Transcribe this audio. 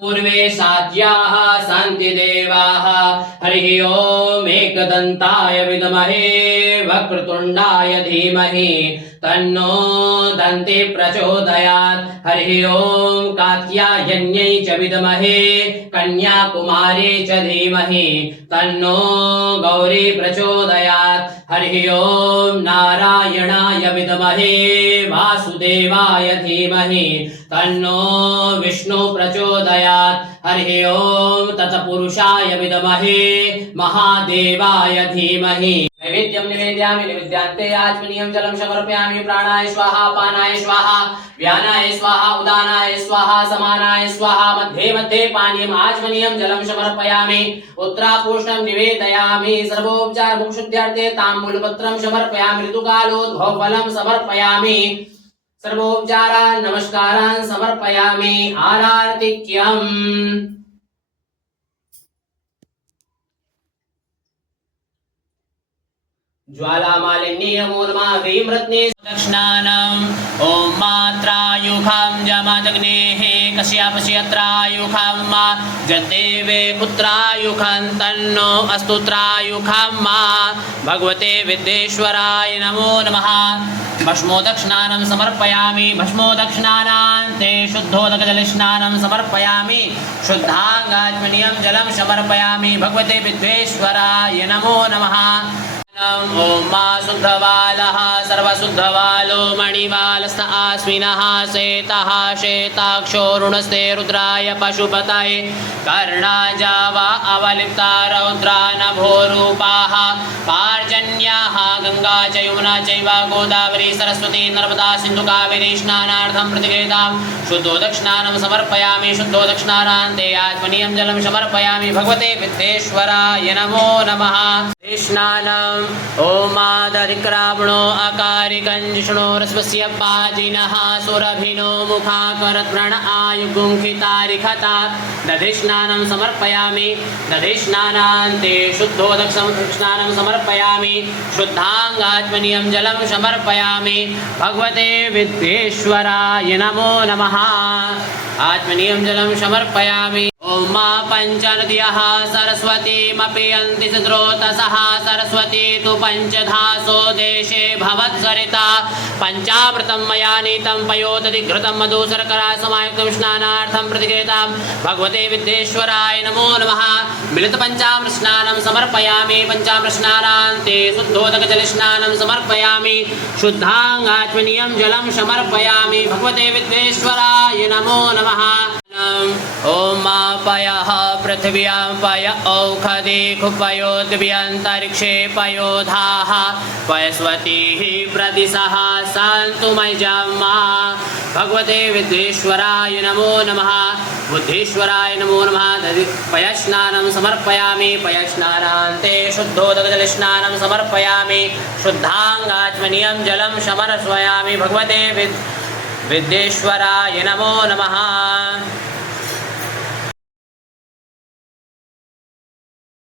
पूर्वे साज्याः सन्ति देवाः। हरिः ॐ एकदन्ताय विद्महे, वक्रतुण्डाय धीमहि। तन्नो दन्ति प्रचोदयात्। हरिः ॐ कात्यायन्यै च विद्महे, कन्याकुमारी च धीमहि। तन्नो गौरी प्रचोदयात्। हरिः ॐ नारायणाय विद्महे, वासुदेवाय धीमहि। तन्नो विष्णु प्रचोदयात् हरिः ॐ तत्पुरुषाय विद्महे महादेवाय धीमहि नैवेद्यं निवेदयामि निवेद्यान्ते आचमनीयं जलं समर्पयामि प्राणाय स्वाहा पानाय स्वाहा व्यानाय स्वाहा उदानाय स्वाहा समानाय स्वाहा मध्ये मध्ये पानीयम् आचमनीयं जलं समर्पयामि उत्तरापूष्णं निवेदयामि सर्वोपचार मुक्षुद्ध्यार्थे ताम्बूलपत्रं समर्पयामि ऋतुकालोद्भवफलं समर्पयामि सर्वोपचारान् नमस्कारान् समर्पयामि आरार्तिक्यम् ज्वालामालिन्ये ह्रीं रत्ने दक्षिणानम् ॐ मात्रायुखां जमदग्नेः कश्यपश्यत्रायुखां मा। जदेवे पुत्रायुखं तन्नो अस्तुत्रायुखां मा। भगवते विद्येश्वराय नमो नमः। भस्मो दक्षिणानं समर्पयामि। भस्मो दक्षिणानान्ते शुद्धोदकजलस्नानं समर्पयामि। शुद्धाङ्गात्मनीयं जलं समर्पयामि। भगवते विद्वेश्वराय नमो नमः। ॐ मा शुद्धवालः सर्वशुद्धवालो मणिवालस्त आस्मिनः श्वेतः श्वेताक्षो ऋणस्ते रुद्राय पशुपतये कर्णाजावा अवलिप्ता रौद्रा नभोरूपाः पार्जन्याः गङ्गा च चैव गोदावरी सरस्वती नर्मदा सिन्धु कावेरी स्नानार्थं प्रतिगेतां शुद्धो दक्षिणानं समर्पयामि, शुद्धो दक्षिणानान्ते आत्मनीयं जलं समर्पयामि, भगवते विद्येश्वराय नमो नमः। कृष्णानम् ओमादधिक्रावणो अकारिकञ्जिष्णोरस्वस्य पाजिनः सुरभिनो मुखाकरत्रण आयुगुङ्खितारिखता। दधिस्नानं समर्पयामि दधिस्नानान्ते शुद्धोदकं स्नानं समर्पयामि शुद्धाङ्गात्मनीयं जलम समर्पयामि। भगवते विद्वेश्वराय नमो नमः। आत्मनीयं जलम समर्पयामि। मा पञ्चनद्यः सरस्वतीमपि यन्ति स्रोतसः सरस्वती तु पञ्चधासो देशे भवत्सरिता पञ्चामृतं मया नीतं पयोदधिघृतं मधुसर्करा समायुक्तं स्नानार्थं प्रतिगेतां भगवते विद्येश्वराय नमो नमः मिलितपञ्चामृतस्नानं समर्पयामि पञ्चामृतस्नानान्ते शुद्धोदकजलस्नानं समर्पयामि शुद्धाङ्गात्मनीयं जलं समर्पयामि भगवते विद्येश्वराय नमो नमः ॐ मापयः पृथिव्यां पय औषधि खुपयोद्व्यन्तरिक्षे पयोधाः पयस्वतीः प्रदिशः सन्तु मयजम्मा भगवते विद्वेश्वराय नमो नमः। बुद्धीश्वराय नमो नमः। पयस्नानं समर्पयामि। पयस्नानान्ते शुद्धोदकजलस्नानं समर्पयामि। शुद्धाङ्गात्मनीयं जलं समर्पयामि भगवते विद् विद्येश्वराय नमो नमः